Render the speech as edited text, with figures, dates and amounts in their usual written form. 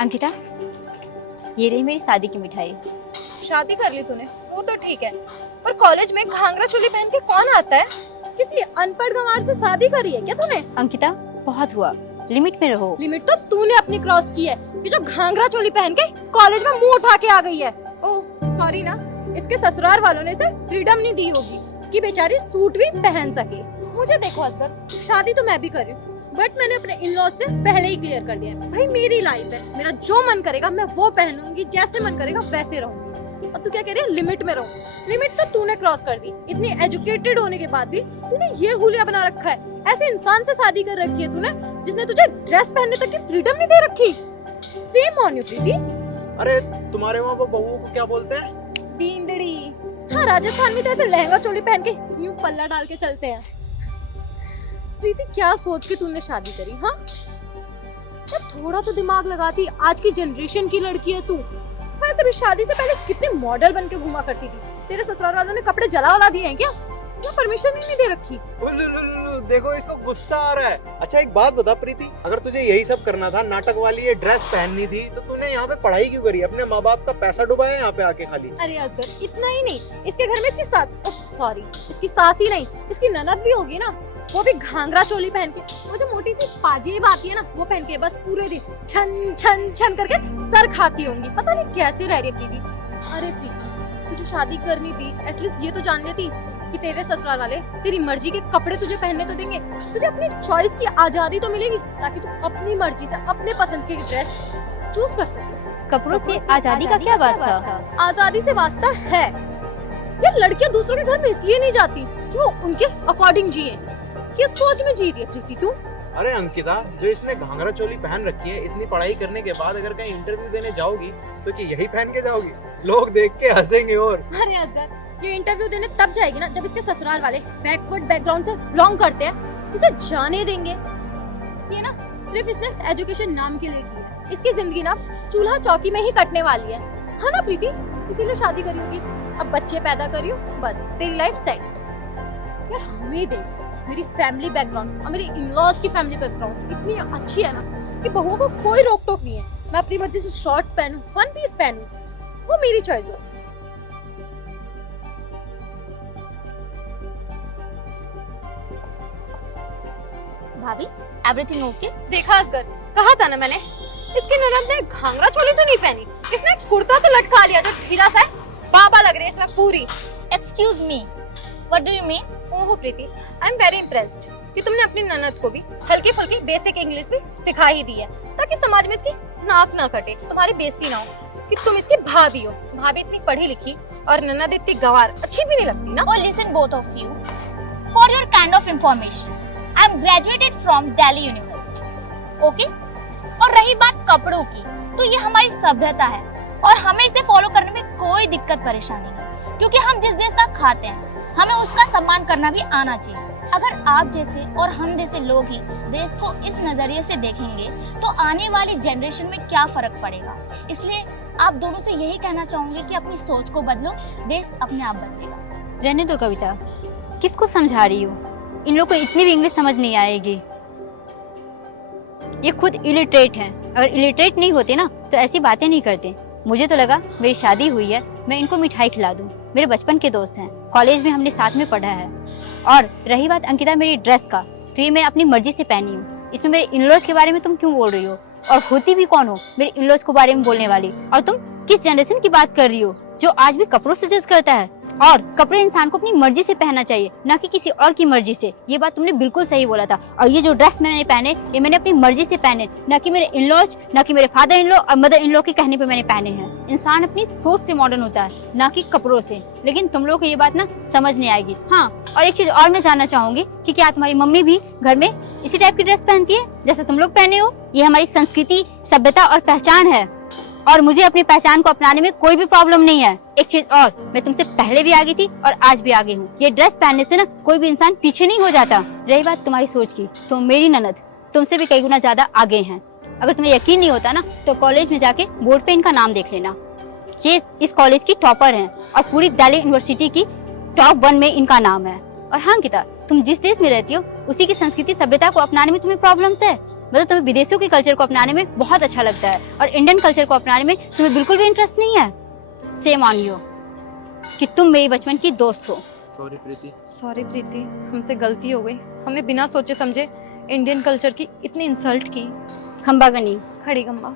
अंकिता, ये रही मेरी शादी की मिठाई। शादी कर ली तूने, वो तो ठीक है, पर कॉलेज में घाघरा चोली पहन के कौन आता है? किसी अनपढ़ गंवार से शादी करी है क्या तूने? अंकिता, बहुत हुआ, लिमिट में रहो। लिमिट तो तूने अपनी क्रॉस की है, ये जो घाघरा चोली पहन के कॉलेज में मुंह उठा के आ गई है। ओह सॉरी ना, इसके ससुराल वालों ने इसे फ्रीडम नहीं दी होगी कि बेचारी सूट भी पहन सके। मुझे देखो असगर, शादी तो मैं भी कर रही हूँ, बट मैंने अपने इन-लॉज से पहले ही क्लियर कर दिया है। भाई मेरी लाइफ है, मेरा जो मन करेगा मैं वो पहनूंगी, जैसे मन करेगा वैसे रहूंगी। और तू क्या कह रही है लिमिट में रहूं? लिमिट तो तूने क्रॉस कर दी। इतनी एजुकेटेड होने के बाद भी तूने ये हुलिया बना रखा है। ऐसे इंसान से शादी कर रखी है तूने जिसने तुझे ड्रेस पहनने तक की फ्रीडम नहीं दे रखी। सेम ऑन यू प्रीति। अरे तुम्हारे वहाँ बहुओं को क्या बोलते हैं? तींदड़ी। हाँ, राजस्थान में तो ऐसे लहंगा चोली पहन के यूं पल्ला डाल के चलते हैं। प्रीति क्या सोच के तूने शादी करी? हाँ, थोड़ा तो दिमाग लगाती। आज की जनरेशन की लड़की है तू। वैसे भी शादी से पहले कितने मॉडल बन के घुमा करती थी। तेरे ससुराल वालों ने कपड़े जला दिए हैं क्या? या परमिशन ही नहीं दे रखी? देखो इसको गुस्सा आ रहा है। अच्छा एक बात बता प्रीति, अगर तुझे यही सब करना था, नाटक वाली ये ड्रेस पहननी थी, तो तूने यहाँ पे पढ़ाई क्यों करी? अपने माँ बाप का पैसा डुबाया यहाँ पे आके खाली। अरे असगर, इतना ही नहीं, इसके घर में इसकी सास, सॉरी इसकी सास ही नहीं, इसकी ननद भी होगी ना, वो भी घाघरा चोली पहन के, वो जो मोटी सी पाजेब आती है ना, वो पहन के बस पूरे दिन छन छन छन करके सर खाती होंगी। पता नहीं कैसे रह रही प्रीति। अरे प्रीति, तुझे शादी करनी थी, एटलीस्ट ये तो जान लेती कि तेरे ससुराल वाले तेरी मर्जी के कपड़े तुझे पहनने तो देंगे। तुझे अपनी चॉइस की आजादी तो मिलेगी, ताकि तू अपनी मर्जी से अपने पसंद की ड्रेस चूज कर सके। कपड़ों से आजादी का क्या वास्ता? आजादी से वास्ता है यार। लड़कियां दूसरों के घर में इसलिए नहीं जाती कि वो उनके अकॉर्डिंग जिए। किस सोच में जी रही है प्रीति तू? अरे अंकिता, जो इसने घाघरा चोली पहन रखी है, इतनी पढ़ाई करने के बाद अगर कहीं इंटरव्यू देने जाओगी तो कि यही पहन के जाओगी? लोग देख के हंसेंगे। और अरे असगर, ये इंटरव्यू देने तब जाएगी ना जब इसके ससुराल वाले बैकवर्ड बैकग्राउंड से बिलोंग करते हैं। इसे जाने देंगे। ये ना सिर्फ इसने एजुकेशन नाम के लिए की है। इसकी जिंदगी ना चूल्हा चौकी में ही कटने वाली है ना प्रीति? इसीलिए शादी करी होगी। अब बच्चे पैदा करियो, बस तेरी लाइफ सेट। यार हमें देख, मेरी फैमिली बैकग्राउंड और मेरी इन-लॉज की फैमिली बैकग्राउंड इतनी अच्छी है ना कि बहुओं को कोई रोक टोक नहीं है। मैं अपनी मर्जी से शॉर्ट्स पहनूं, वन पीस पहनूं, वो मेरी चॉइस है। भाभी, एवरीथिंग ओके? देखा असगर, कहा था ना मैंने, इसकी ननद ने घाघरा चोली तो नहीं पहनी, इसने कुर्ता तो लटका लिया जो ढीला सा है। बाबा लग रही है इसमें पूरी। Excuse me, what do you mean? ओहो प्रीति, आई एम वेरी इम्प्रेस्ड कि तुमने अपनी ननद को भी हल्की फुल्की बेसिक इंग्लिश भी सिखा ही दी है, ताकि समाज में इसकी नाक ना कटे, तुम्हारी बेइज्जती ना हो कि तुम इसकी भाभी हो। भाभी इतनी पढ़ी लिखी और ननद इतनी गंवार अच्छी भी नहीं लगती ना। Oh, listen both of you. For your kind of information, I am graduated from Delhi University. Okay? और रही बात कपड़ों की, तो ये हमारी सभ्यता है और हमें इसे फॉलो करने में कोई दिक्कत परेशानी नहीं, क्योंकि हम जिस देश का खाते हैं हमें उसका सम्मान करना भी आना चाहिए। अगर आप जैसे और हम जैसे लोग ही देश को इस नजरिए से देखेंगे तो आने वाली जनरेशन में क्या फर्क पड़ेगा। इसलिए आप दोनों से यही कहना चाहूंगी कि अपनी सोच को बदलो, देश अपने आप बदलेगा। रहने दो कविता, किसको समझा रही हो? इन लोगों को इतनी भी इंग्लिश समझ नहीं आएगी। ये खुद इलिटरेट हैं। अगर इलिटरेट नहीं होते ना तो ऐसी बातें नहीं करते। मुझे तो लगा मेरी शादी हुई है, मैं इनको मिठाई खिला दूं। मेरे बचपन के दोस्त हैं, कॉलेज में हमने साथ में पढ़ा है। और रही बात अंकिता मेरी ड्रेस का, तो ये मैं अपनी मर्जी से पहनी हूँ। इसमें मेरे इन-लॉज के बारे में तुम क्यों बोल रही हो? और होती भी कौन हो मेरे इन-लॉज के बारे में बोलने वाली? और तुम किस जनरेशन की बात कर रही हो जो आज भी कपड़ों से जज करता है? और कपड़े इंसान को अपनी मर्जी से पहनना चाहिए, ना कि किसी और की मर्जी से। ये बात तुमने बिल्कुल सही बोला था। और ये जो ड्रेस मैंने पहने, ये मैंने अपनी मर्जी से पहने, ना कि मेरे इन-लॉज, ना कि मेरे फादर इन लॉ और मदर इन लॉ के कहने पे मैंने पहने हैं। इंसान अपनी सोच से मॉडर्न होता है, ना कि कपड़ों से। लेकिन तुम लोग को ये बात ना समझ नहीं आएगी। हाँ, और एक चीज और मैं जानना चाहूंगी कि क्या तुम्हारी मम्मी भी घर में इसी टाइप की ड्रेस पहनती है जैसे तुम लोग पहने हो? ये हमारी संस्कृति, सभ्यता और पहचान है, और मुझे अपनी पहचान को अपनाने में कोई भी प्रॉब्लम नहीं है। एक चीज और, मैं तुमसे पहले भी आगे थी और आज भी आगे हूँ। ये ड्रेस पहनने से ना कोई भी इंसान पीछे नहीं हो जाता। रही बात तुम्हारी सोच की, तो मेरी ननद तुमसे भी कई गुना ज्यादा आगे हैं। अगर तुम्हें यकीन नहीं होता ना तो कॉलेज में जाके बोर्ड पे इनका नाम देख लेना। ये इस कॉलेज की टॉपर हैं और पूरी दिल्ली यूनिवर्सिटी की टॉप 1 में इनका नाम है। और हाँ अंकिता, तुम जिस देश में रहती हो उसी की संस्कृति, सभ्यता को अपनाने में तुम्हें प्रॉब्लम है। मतलब तुम्हें विदेशियों के कल्चर को अपनाने में बहुत अच्छा लगता है और इंडियन कल्चर को अपनाने में तुम्हें बिल्कुल भी इंटरेस्ट नहीं है। सेम ऑन यू कि तुम मेरी बचपन की दोस्त हो। सॉरी प्रीति। सॉरी प्रीति, हमसे गलती हो गई। हमने बिना सोचे समझे इंडियन कल्चर की इतनी इंसल्ट की। खंबा गनी। खड़ी खंबा।